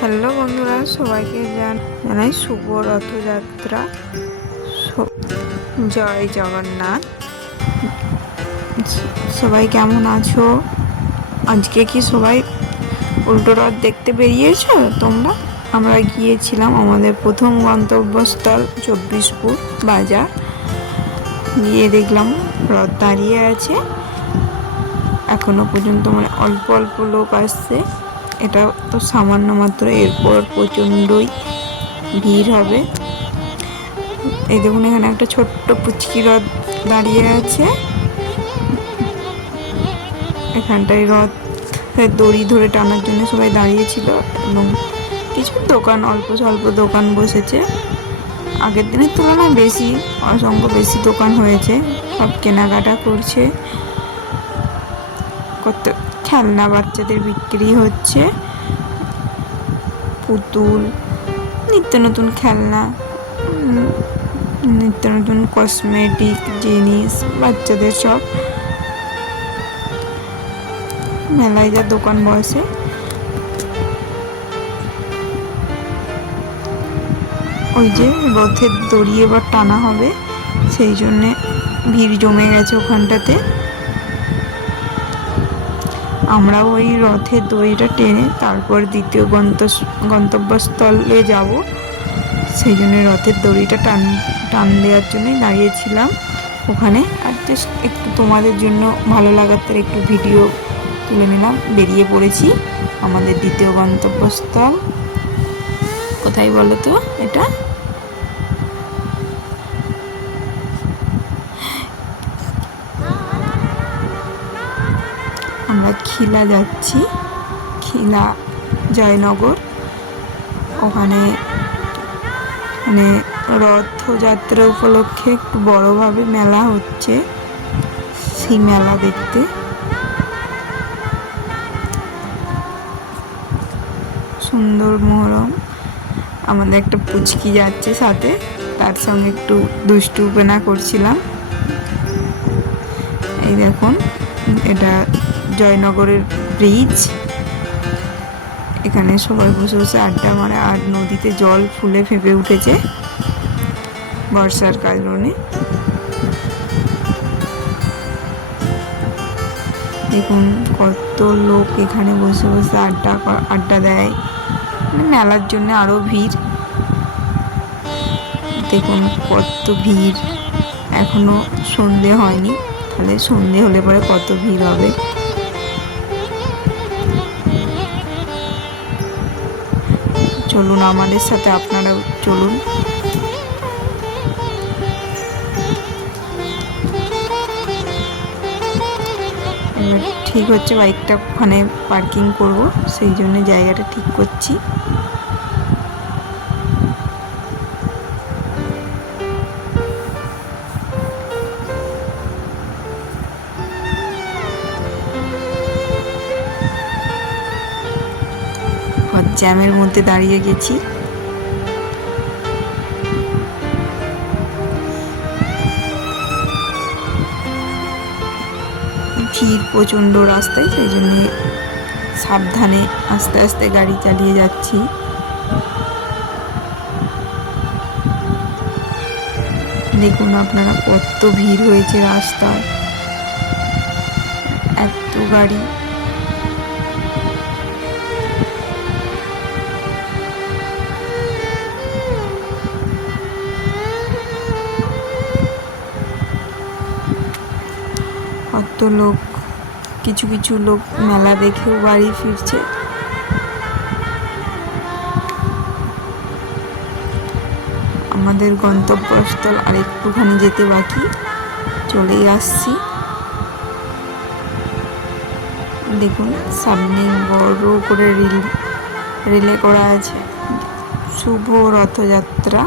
Hello বন্ধুরা, সবাইকে জানাই শুভ রথযাত্রা। জয় জগন্নাথ। সবাই কেমন আছো? আজকে কি সবাই উল্টো রথ দেখতে বেরিয়েছো তোমরা? আমরা গিয়েছিলাম আমাদের প্রথম গন্তব্যস্থল 24পুর বাজার। গিয়ে দেখলাম রথ দাঁড়িয়ে আছে, এখনো পর্যন্ত অল্প অল্প লোক আসছে। এটা তো সামান্য মাত্র, এরপর প্রচণ্ডই ভিড় হবে। এই দেখুন, এখানে একটা ছোট্ট পুচকি রথ দাঁড়িয়ে আছে। এখানটায় রথের দড়ি ধরে টানার জন্য সবাই দাঁড়িয়েছিল এবং কিছু দোকান, অল্প স্বল্প দোকান বসেছে। আগের দিনের তুলনায় অসংখ্য বেশি দোকান হয়েছে। সব কেনাকাটা করছে, কত খেলনা বাচ্চাদের বিক্রি হচ্ছে, পুতুল, নিত্য নতুন খেলনা, নিত্য নতুন কসমেটিক জিনিস, বাচ্চাদের সব মেলায় যা দোকান বসে। ওই যে রথের দড়ি এবার টানা হবে, সেই জন্যে ভিড় জমে গেছে ওখানটাতে। আমরাও ওই রথের দড়িটা টেনে তারপর দ্বিতীয় গন্তব্যস্থলে যাব, সেই জন্য রথের দড়িটা টান দেওয়ার জন্যই দাঁড়িয়েছিলাম ওখানে। আর জাস্ট একটু তোমাদের জন্য ভালো লাগার তার একটু ভিডিও তুলে নিলাম। বেরিয়ে পড়েছি আমাদের দ্বিতীয় গন্তব্যস্থল। কোথায় বলো তো এটা? আমরা খিলা যাচ্ছি, খিলা জয়নগর। ওখানে রথযাত্রা উপলক্ষে একটু বড়ভাবে মেলা হচ্ছে, সেই মেলা দেখতে। সুন্দর মহরম। আমাদের একটা পুচকি যাচ্ছে সাথে, তার সঙ্গে একটু দুষ্টুপনা করছিলাম। এই দেখুন, এটা জয়নগরের ব্রিজ। এখানে সবাই বসে বসে আড্ডা মারে, আর নদীতে জল ফুলে ফেঁপে উঠেছে বর্ষার কারণে। দেখুন কত লোক এখানে বসে বসে আড্ডা দেয়। মেলার জন্য আরো ভিড়। দেখুন কত ভিড়, এখনো সন্ধে হয়নি, তাহলে সন্ধে হলে পরে কত ভিড় হবে। চলুন আমাদের সাথে, আপনারাও চলুন। এবার ঠিক হচ্ছে, বাইকটা ওখানে পার্কিং করব, সেই জন্য জায়গাটা ঠিক করছি। জ্যামের মধ্যে দাঁড়িয়ে গেছি। ভিড় প্রচণ্ড রাস্তায়, সেই জন্য সাবধানে আস্তে আস্তে গাড়ি চালিয়ে যাচ্ছি। দেখুন আপনারা কত ভিড় হয়েছে রাস্তায়, এত গাড়ি। কত লোক, কিছু কিছু লোক মেলা দেখেও বাড়ি ফিরছে। আমাদের গন্তব্যস্থল আর একটুখানি যেতে বাকি, চলেই আসছি। দেখুন সামনে বড় করে রিলে করা আছে, শুভ রথযাত্রা।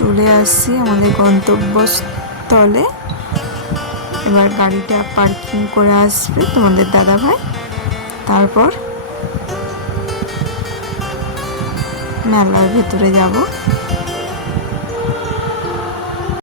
চলে আসছি আমাদের গন্তব্যস্থলে। এবার গাড়িটা পার্কিং করে আসবে তোমাদের দাদাভাই, তারপর মেলার ভেতরে যাব।